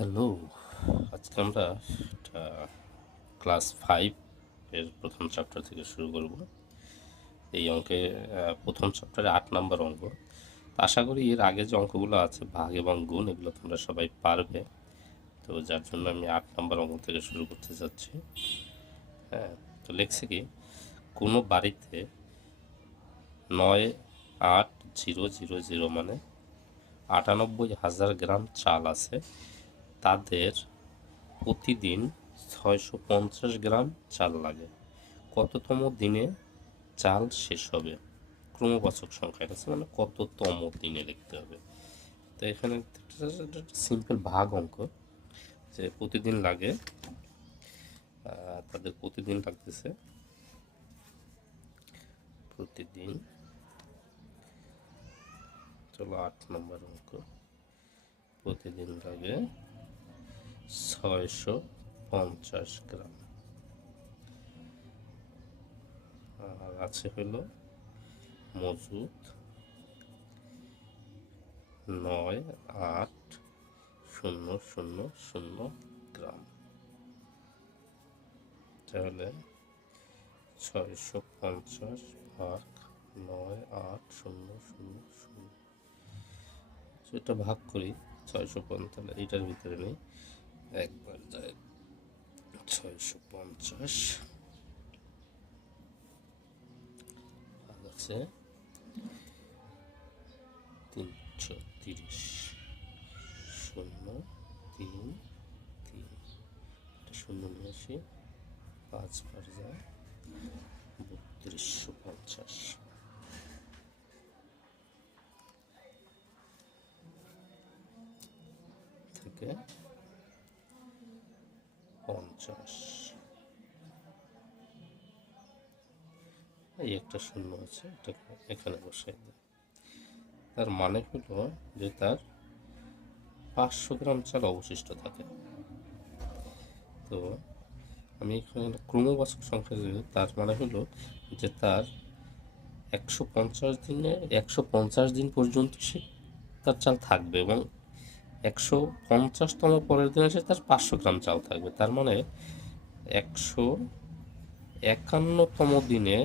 Hello, আজকে আমরা একটা ক্লাস 5 এর প্রথম চ্যাপ্টার থেকে শুরু করব। এই অঙ্কে প্রথম চ্যাপ্টারে 8 নাম্বার অঙ্ক। আশা করি এর আগে যে অঙ্কগুলো আছে ভাগ এবং গুণ, এগুলো তোমরা সবাই পারবে। তো যার জন্য আমি 8 নাম্বার অঙ্ক থেকে শুরু করতে চাচ্ছি। হ্যাঁ, তো লিখছে কি, কোনো বাড়িতে 98000 মানে 98,000 গ্রাম চাল আছে। তাদের প্রতিদিন 650 গ্রাম চাল লাগে। কততম দিনে চাল শেষ হবে? ক্রমবাচক সংখ্যা, এটা মানে কততম দিনে লিখতে হবে। তো এখানে সিম্পল ভাগ অঙ্ক, যে প্রতিদিন লাগে, তাদের প্রতিদিন লাগতেছে, প্রতিদিন, চলো 8 নম্বর অঙ্ক, প্রতিদিন লাগে 650 গ্রাম। আর আছে হলো মজুদ 98000 গ্রাম। তাহলে 650 ভাগ 98000, এটা ভাগ করি 650, তাহলে এইটার ভিতরে নেই, একবার যায় 650 ভাগ আছে 330, 033, এটা 0 নিয়ে আসি, 5 বার যায় 3250, থেকে 50, এই একটা 0 আছে, এটা এখানে বসাই দেয়। তার মানে হলো যে তার 500 গ্রাম চাল অবশিষ্ট থাকে। তো আমি এখানে ক্রমবাচক সংখ্যা দিলে, তার মানে হলো যে তার 150 দিন পর্যন্ত সে তার চাল থাকবে, এবং 150তম পরের দিন এসে তার 500 গ্রাম চাল থাকবে। তার মানে 151তম দিনে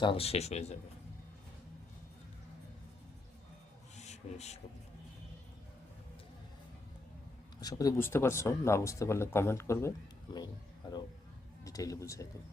চাল শেষ হয়ে যাবে, শেষ হবে। আশা করি বুঝতে পারছো, না বুঝতে পারলে কমেন্ট করবে, আমি আরও ডিটেইলে বুঝাই দেবো।